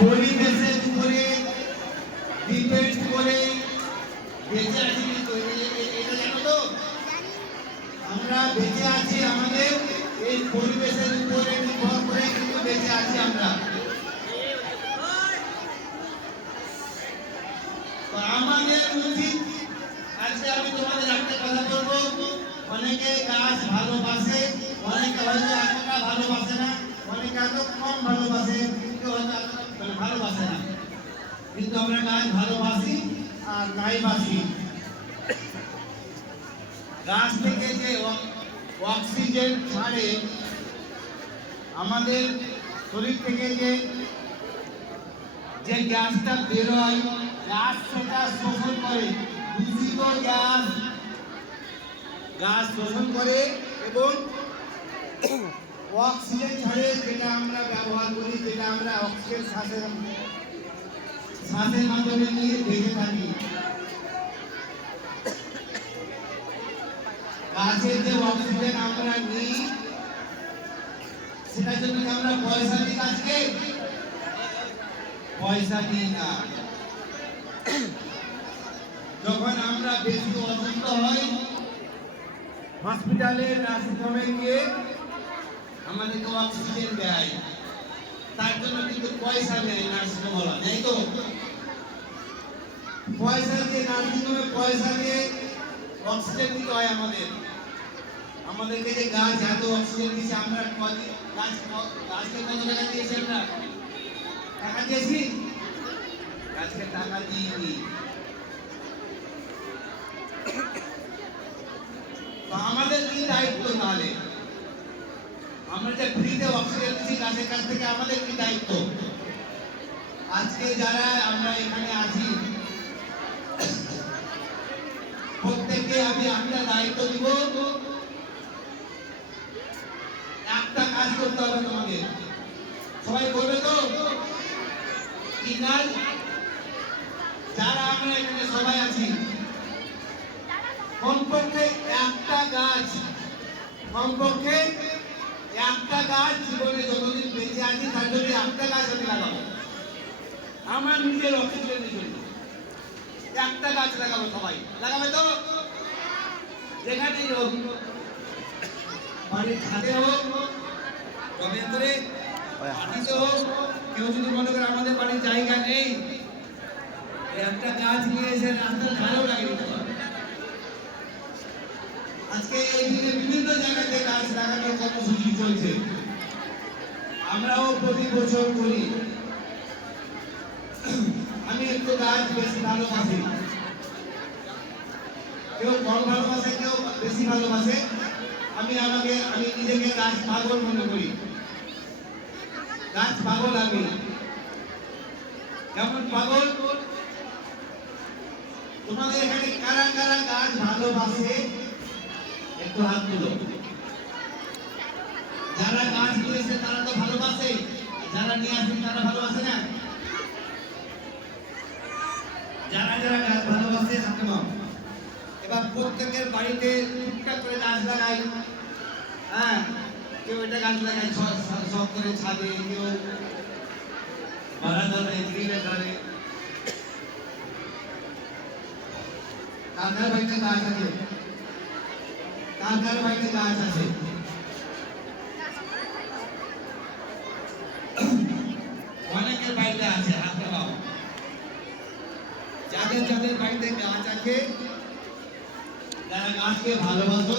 পরিবেশের উপরে ডিপেন্ড করে বেঁচে আছি, কিন্তু এটা জানো তো, আমরা বেঁচে আছি আমাদের এই পরিবেশের উপরে নির্ভর করে কিন্তু বেঁচে আছি আমরা। আমাদের উচিত, আজকে আমি তোমাদের একটা কথা বলবো, অনেকে গাছ ভালোবাসে, অনেকে হয়তো এতটা ভালোবাসে না, অনেকে এত কম ভালোবাসে, কিন্তু হয়তো ভালোবাসে না, কিন্তু আমরা গাছ ভালোবাসি আর নাই বাসি। গাছ থেকে যে অক্সিজেন ছাড়ে, আমাদের শরীর থেকে যে গ্যাসটা বেরোয়, গাছ সেটা শোষণ করে, দূষিত গাছ শোষণ করে এবং অক্সিজেন ছাড়ে, যেটা আমরা ব্যবহার করি, যেটা আমরা অক্সিজেন শ্বাসের মাধ্যমে নিয়ে বেঁচে থাকি। গাছের যে অক্সিজেন আমরা নিই, সেটার জন্য আমরা পয়সা দিই গাছকে? পয়সা দিই না। যখন আমরা বেশি অসুস্থ হই, হসপিটালে নার্সিংহোমে গিয়ে আমাদেরকে অক্সিজেন দেয়, তার জন্য কিন্তু পয়সা নেয় নার্সিংহোমওয়ালা, নেই তো? পয়সা দিয়ে নার্সিংহোমে পয়সা দিয়ে অক্সিজেন দিতে হয় আমাদেরকে যে গাছ এত অক্সিজেন দিচ্ছে, আমরা গাছকে কত টাকা দিয়েছি? আমরা টাকা দিয়েছি? গাছকে টাকা দিইনি। তো আমাদের কি দায়িত্ব তাহলে? আমরা যে ফ্রিতে অক্সিজেন দিচ্ছি গাছের কাছ থেকে, আমাদের কি দায়িত্ব? আজকে যারা আমরা এখানে আছি, প্রত্যেককে আমি একটা দায়িত্ব দিব, একটা কাজ করতে হবে তোমাকে। সবাই বলবে তো কি কাজ? যারা আমরা এখানে সবাই আছি, কমপক্ষে একটা গাছ জীবনে যতদিন বেঁচে আছি তার জন্য একটা গাছ আমি লাগাবো, আমার নিজের অক্সিজেনের জন্য। একটা গাছ লাগাবো, সবাই লাগাবে তো? যেখানেই হোক, বাড়ির ছাদে হোক, টবে করে মাটিতে হোক, কেউ যদি মনে করে আমাদের বাড়ির জায়গা নেই, একটা গাছ নিয়ে এসে রাস্তার ধারেও লাগিয়ে দিতে পারবে। আজকে এই দিনে বিভিন্ন জায়গাতে গাছ লাগানোর কর্মসূচি চলছে, আমরাও প্রতি বছর করি। আমি একটু গাছ বেশি ভালোবাসি, কেউ কম ভালোবাসে, কেউ বেশি ভালোবাসে। আমি নিজেকে গাছ পাগল মনে করি। গাছ পাগল আমি। কেমন পাগল? তোমাদের এখানে কারা কারা গাছ ভালোবাসে একটু হাত তুলো। যারা গাছ করেছে তারা তো ভালোবাসে, যারা নিয়ে আসেন তারা ভালোবাসে না? যারা যারা গাছ ভালোবাসে হাত নামাও। এবার প্রত্যেকের বাড়িতে টুকটাক করে গাছ লাগাই। হ্যাঁ, কেউ এটা গাছ লাগায় শখ করে ছাদে, কেউ বারান্দাতে, গ্রিলের ধারে। কার কার বাড়িতে গাছ আছে? কার কার বাড়িতে গাছ আছে? অনেকের বাড়িতে আছে, হাত নামাও। যাদের যাদের বাড়িতে গাছ আছে, যারা গাছকে ভালোবাসো,